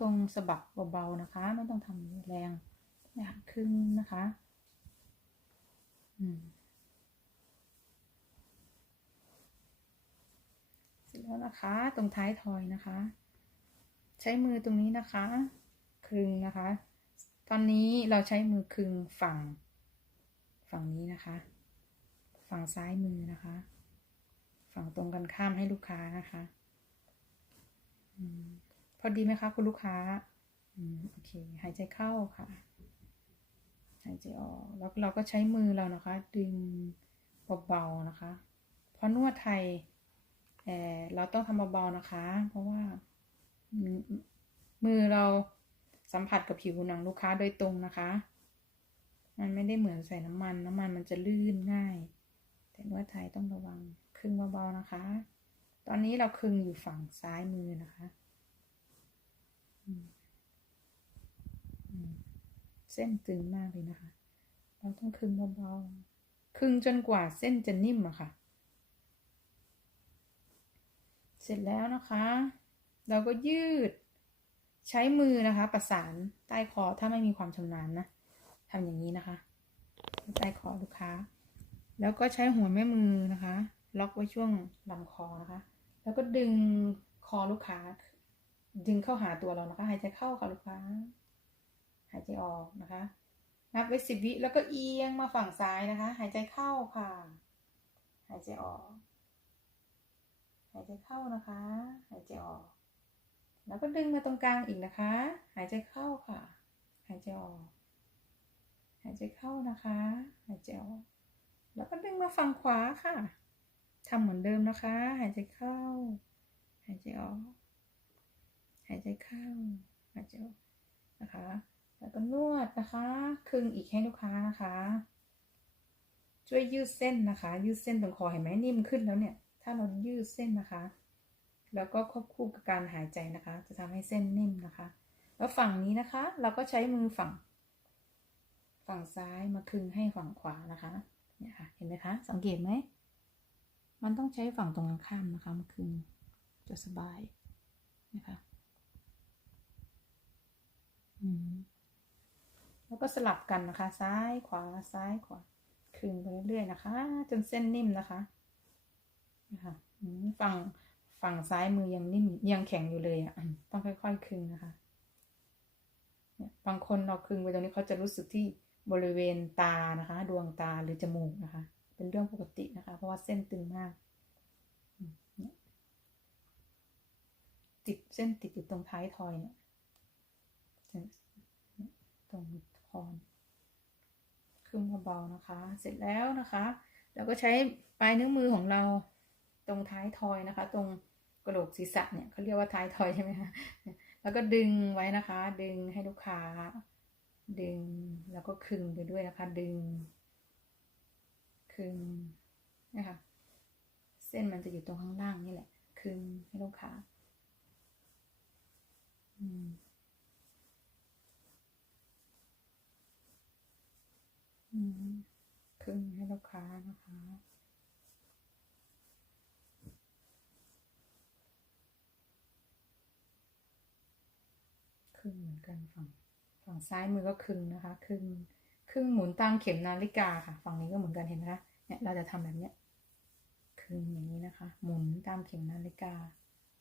ตรงสะบักเบาๆนะคะ ไม่ต้องทำแรงนะคะครึ่งนะคะเสร็จแล้วนะคะ ตรงท้ายทอยนะคะ ใช้มือตรงนี้นะคะ คลึงนะคะ ตอนนี้เราใช้มือคลึงฝั่ง ฝั่งนี้นะคะ ฝั่งซ้ายมือนะคะ ฝั่งตรงกันข้ามให้ลูกค้านะคะ พอดีไหมคะ คุณลูกค้าอืมโอเค หายใจเข้าค่ะ หายใจออก แล้วเราก็ใช้มือเรานะคะ ดึงเบาๆนะคะ เพราะนวดไทยเออเราต้องทำเบาๆนะคะ เพราะว่ามือเราสัมผัสกับผิวหนังลูกค้าโดยตรงนะคะ มันไม่ได้เหมือนใส่น้ำมัน น้ำมันมันจะลื่นง่าย แต่นวดไทยต้องระวังคึงเบาๆนะคะ ตอนนี้เราคึงอยู่ฝั่งซ้ายมือนะคะ เส้นตึงมากเลยนะคะ เราต้องคึงเบาๆคึงจนกว่าเส้นจะนิ่มอะค่ะ เสร็จแล้วนะคะ เราก็ยืด ใช้มือนะคะ ประสานใต้คอถ้าไม่มีความชำนาญนะทำอย่างนี้นะคะ ใต้คอลูกค้า แล้วก็ใช้หัวแม่มือนะคะ ล็อกไว้ช่วงลำคอนะคะ แล้วก็ดึงคอลูกค้า ดึงเข้าหาตัวเรานะคะหายใจเข้าค่ะลูกค้าหายใจออกนะคะ นับไว้สิบวิแล้วก็เอียงมาฝั่งซ้ายนะคะ หายใจเข้าค่ะ หายใจออก หายใจเข้านะคะ หายใจออก แล้วก็ดึงมาตรงกลางอีกนะคะ หายใจเข้าค่ะ หายใจออก หายใจเข้านะคะ หายใจออก แล้วก็ดึงมาฝั่งขวาค่ะทำเหมือนเดิมนะคะ หายใจเข้า หายใจออกายใจเข้าหายใจออกนะคะ แล้วก็นวดนะคะคึงอีกให้ลูกค้านะคะ ช่วยยืดเส้นนะคะ ยืดเส้นตรงคอเห็นไหมนิ่มขึ้นแล้วเนี่ย ถ้าเรายืดเส้นนะคะ แล้วก็ควบคู่กับการหายใจนะคะ จะทำให้เส้นนิ่มนะคะ แล้วฝั่งนี้นะคะ เราก็ใช้มือฝั่ง ฝั่งซ้ายมาคึงให้ฝั่งขวานะคะเนี่ยค่ะเห็นไหมคะ สังเกตไหมมันต้องใช้ฝั่งตรงกันข้ามนะคะมาคึงจะสบายนะคะ แล้วก็สลับกันนะคะ ซ้ายขวาซ้ายขวาคึงไปเรื่อยๆนะคะ จนเส้นนิ่มนะคะนะคะฝั่งฝั่งซ้ายมือยังนิ่มยังแข็งอยู่เลยอะต้องค่อยๆคึงนะคะเนี่ยบางคนเราคึงไปตรงนี้เขาจะรู้สึกที่บริเวณตานะคะ ดวงตาหรือจมูกนะคะ เป็นเรื่องปกตินะคะ เพราะว่าเส้นตึงมากติดเส้นติดอยู่ตรงท้ายทอยเนี่ย ตรงคอนคลึงเบาๆนะคะ เสร็จแล้วนะคะเราก็ใช้ปลายนิ้วมือของเราตรงท้ายทอยนะคะ ตรงกระโหลกศีรษะเนี่ยเขาเรียกว่าท้ายทอยใช่ไหมคะแล้วก็ดึงไว้นะคะ ดึงให้ลูกค้า ดึงแล้วก็คึงไปด้วยนะคะ ดึง คึงนะคะเส้นมันจะอยู่ตรงข้างล่างนี่แหละ คึงให้ลูกค้า อืมอืม คึงให้ลูกค้านะคะครึ่งเหมือนกันฝั่งฝั่งซ้ายมือก็ครึ่งนะคะครึ่งครึ่งหมุนตามเข็มนาฬิกาค่ะ ฝั่งนี้ก็เหมือนกันเห็นไหมคะเนี่ยเราจะทำแบบเนี้ยครึ่งอย่างนี้นะคะ หมุนตามเข็มนาฬิกา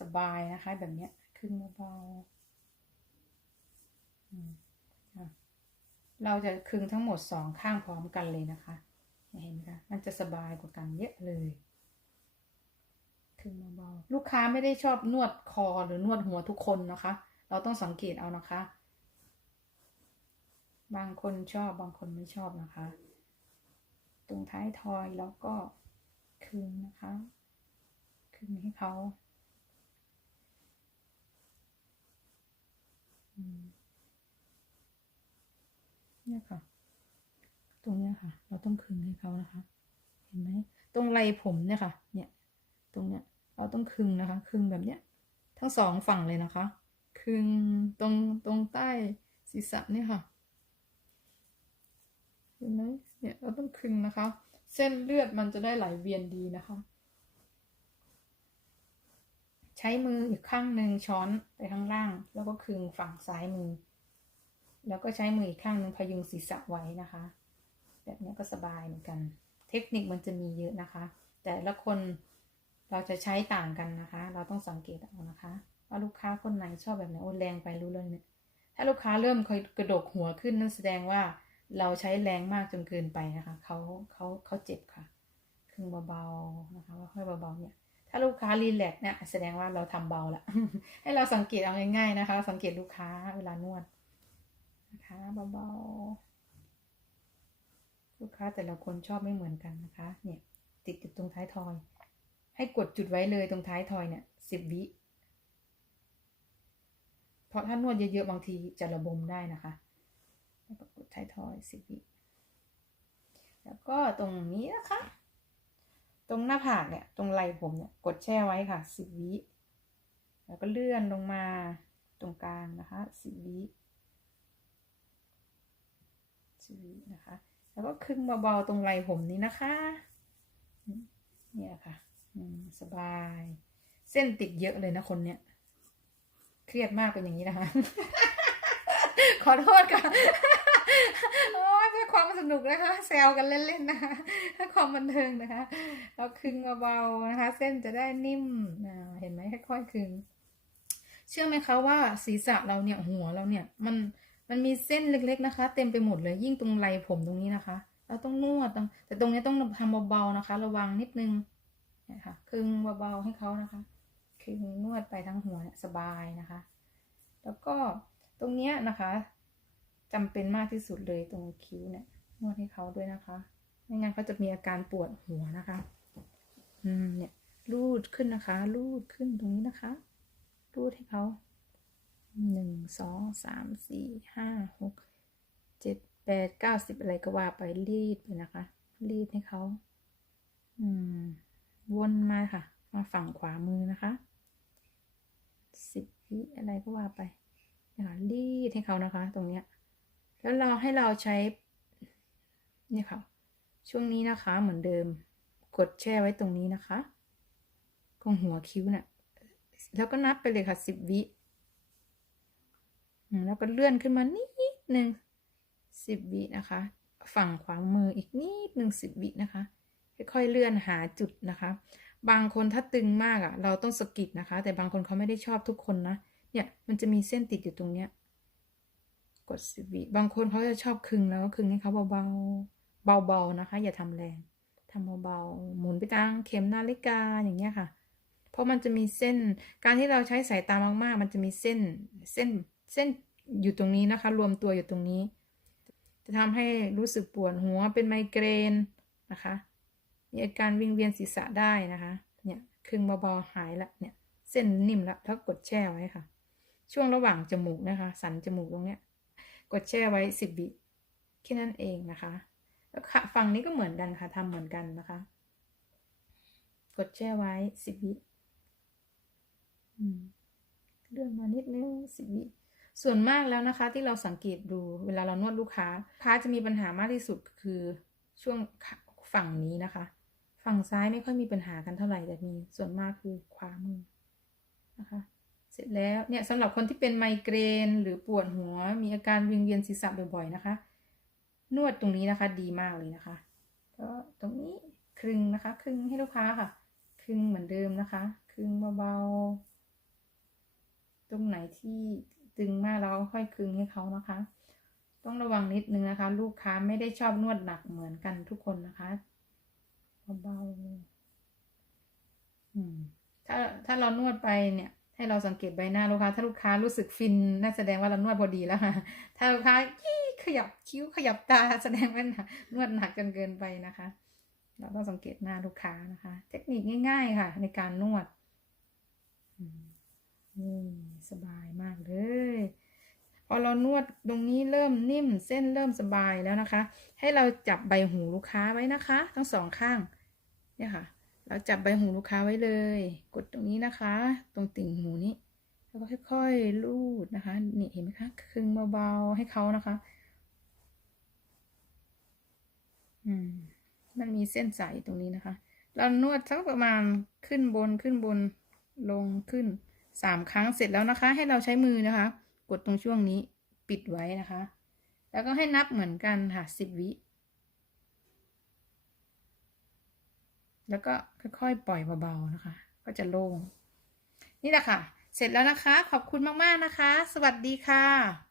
สบายนะคะ แบบเนี้ยครึ่งเบาๆอืม เราจะคึงทั้งหมดสองข้างพร้อมกันเลยนะคะ เห็นไหมคะมันจะสบายกว่ากันเยอะเลยคึงเบาๆลูกค้าไม่ได้ชอบนวดคอหรือนวดหัวทุกคนนะคะ เราต้องสังเกตเอานะคะ บางคนชอบบางคนไม่ชอบนะคะ ตรงท้ายทอยแล้วก็คืนนะคะคืนให้เขา เนี่ยค่ะ ตรงเนี้ยค่ะ เราต้องคืนให้เขานะคะ เห็นไหมตรงไหล่ผมเนี่ยค่ะ เนี่ย ตรงเนี้ย เราต้องคึงนะคะ คึงแบบเนี้ย ทั้งสองฝั่งเลยนะคะ คึงตรงตรงใต้ศีรษะเนี่ยค่ะ เห็นไหมเนี่ย เราต้องคึงนะคะ เส้นเลือดมันจะได้ไหลเวียนดีนะคะ ใช้ช้มืออีกข้างหนึ่งช้อนไปข้างล่าง แล้วก็คึงฝั่งซ้ายมือ แล้วก็ใช้มืออีกข้างหนึ่งพยุงศีรษะไว้นะคะ แบบนี้ก็สบายเหมือนกัน เทคนิคมันจะมีเยอะนะคะ แต่ละคนเราจะใช้ต่างกันนะคะ เราต้องสังเกตเอานะคะ ว่าลูกค้าคนไหนชอบแบบไหนโอ้แรงไปรู้เลยเนี่ยถ้าลูกค้าเริ่มคอยกระดกหัวขึ้นนั่นแสดงว่าเราใช้แรงมากจนเกินไปนะคะเขาเขาเขาเจ็บค่ะครึ่งเบาๆนะคะว่าค่อยเบาๆเนี่ย ถ้าลูกค้ารีแลกซ์เนี่ยแสดงว่าเราทำเบาละให้เราสังเกตเอาง่ายๆนะคะ สังเกตลูกค้าเวลานวด นะคะเบาๆลูกค้าแต่ละคนชอบไม่เหมือนกันนะคะ เนี่ย ติดอยู่ตรงท้ายทอย ให้กดจุดไว้เลยตรงท้ายทอยเนี่ยสิบวิเพราะถ้านวดเยอะๆบางทีจะระบมได้นะคะแล้วก็กดท้ายทอยสิบวิแล้วก็ตรงนี้นะคะ ตรงหน้าผากเนี่ย ตรงไหล่ผมเนี่ย กดแช่ไว้ค่ะสิบวิแล้วก็เลื่อนลงมาตรงกลางนะคะสิบวิ สิบวินะคะ แล้วก็คึงเบาๆตรงไหล่ผมนี้นะคะเนี่ยค่ะสบาย เส้นติดเยอะเลยนะคนเนี้ยเครียดมากเป็นอย่างนี้นะคะ ขอโทษค่ะโอ้ยเพื่อความสนุกนะคะแซวกันเล่นๆนะคะเพื่อความบันเทิงนะคะ เราคึงเบาๆนะคะ เส้นจะได้นิ่มเห็นไหมค่อยๆคึง เชื่อไหมคะว่าศีรษะเราเนี่ยหัวเราเนี่ย มัน มันมีเส้นเล็กๆนะคะ เต็มไปหมดเลยยิ่งตรงไหล่ผมตรงนี้นะคะ เราต้องนวดต้องแต่ตรงนี้ต้องทำเบาๆนะคะ ระวังนิดนึงเนี่ยค่ะคึงเบาๆให้เขานะคะคึงนวดไปทั้งหัวเนี่ยสบายนะคะ แล้วก็ตรงเนี้ยนะคะจำเป็นมากที่สุดเลยตรงคิ้วเนี่ยนวดให้เขาด้วยนะคะไม่งั้นเขาจะมีอาการปวดหัวนะคะ อืมเนี่ยรูดขึ้นนะคะ รูดขึ้นตรงนี้นะคะ รูดให้เขา หนึ่งสองสามสี่ห้าหกเจ็ดแปดเก้าสิบอะไรก็ว่าไปรีดไปนะคะ รีดให้เขาอืม วนมาค่ะ มาฝั่งขวามือนะคะสิบวิอะไรก็ว่าไปนะคะรีดให้เขานะคะ ตรงเนี้ย แล้วเราให้เราใช้เนี่ยค่ะ ช่วงนี้นะคะ เหมือนเดิม กดแช่ไว้ตรงนี้นะคะตรงหัวคิ้วเนะ่ะแล้วก็นับไปเลยค่ะสิบวิ แล้วก็เลื่อนขึ้นมานิดหนึ่งสิบวินะคะ ฝั่งขวามืออีกนิดหนึ่งสิบวินะคะ ค่อยๆเลื่อนหาจุดนะคะ บางคนถ้าตึงมากอะ่ะ เราต้องสะกิดนะคะ แต่บางคนเขาไม่ได้ชอบทุกคนนะ เนี่ยมันจะมีเส้นติดอยู่ตรงเนี้ย กดสิบวิบางคนเขาจะชอบคึงแล้วคึงให้เขาเบาๆเบาๆนะคะ อย่าทำแรงทำเบาๆหมุนไปตามเข็มนาฬิกาอย่างเงี้ยค่ะ เพราะมันจะมีเส้น การที่เราใช้สายตามากๆ มันจะมีเส้น เส้น เส้นอยู่ตรงนี้นะคะ รวมตัวอยู่ตรงนี้ จะทำให้รู้สึกปวดหัวเป็นไมเกรนนะคะ มีอาการวิงเวียนศีรษะได้นะคะ เนี่ยคึงเบาๆหายละเนี่ย เส้นนิ่มละแล้วกดแช่ไว้ค่ะ ช่วงระหว่างจมูกนะคะ สันจมูกตรงเนี้ย กดแช่ไว้สิบวิแค่นั้นเองนะคะ แล้วค่ะฝั่งนี้ก็เหมือนกันค่ะทำเหมือนกันนะคะ กดแช่ไว้สิบวิเลื่อนมานิดนึงสิบวิ ส่วนมากแล้วนะคะที่เราสังเกตดูเวลาเรานวดลูกค้าค้าจะมีปัญหามากที่สุดคือช่วงฝั่งนี้นะคะ ฝั่งซ้ายไม่ค่อยมีปัญหากันเท่าไหร่แต่มีส่วนมากคือขวามือนะคะ เสร็จแล้วเนี่ยสำหรับคนที่เป็นไมเกรน หรือปวดหัว มีอาการวิงเวียนศีรษะบ่อยๆนะคะ นวดตรงนี้นะคะดีมากเลยนะคะก็ตรงนี้ครึ่งนะคะ ครึ่งให้ลูกค้าค่ะ ครึ่งเหมือนเดิมนะคะ ครึ่งเบาๆตรงไหนที่ ตึงมากเราก็ค่อยคึงให้เขานะคะ ต้องระวังนิดนึงนะคะ ลูกค้าไม่ได้ชอบนวดหนักเหมือนกันทุกคนนะคะเบาๆถ้าถ้าเรานวดไปเนี่ย ให้เราสังเกตใบหน้าลูกค้า ถ้าลูกค้ารู้สึกฟินน่าแสดงว่าเรานวดพอดีแล้วค่ะ ถ้าลูกค้ายี่ขยับคิ้วขยับตาแสดงว่านวดหนักจนเกินไปนะคะ เราต้องสังเกตหน้าลูกค้านะคะ เทคนิคง่าย ๆ ค่ะ ในการนวด นี่สบายมากเลย พอเรานวดตรงนี้เริ่มนิ่มเส้นเริ่มสบายแล้วนะคะ ให้เราจับใบหูลูกค้าไว้นะคะ ทั้งสองข้างเนี่ยค่ะ เราจับใบหูลูกค้าไว้เลย กดตรงนี้นะคะ ตรงติ่งหูนี้แล้วก็ค่อยๆลูดนะคะ นี่เห็นไหมคะคึงเบาๆให้เขานะคะ อืมมันมีเส้นใสตรงนี้นะคะ เรานวดสักประมาณขึ้นบนขึ้นบนลงขึ้น สามครั้งเสร็จแล้วนะคะ ให้เราใช้มือนะคะ กดตรงช่วงนี้ปิดไว้นะคะ แล้วก็ให้นับเหมือนกันค่ะสิบวิ แล้วก็ค่อยๆปล่อยเบาๆนะคะ ก็จะโล่ง นี่แหละค่ะ เสร็จแล้วนะคะ ขอบคุณมากๆนะคะ สวัสดีค่ะ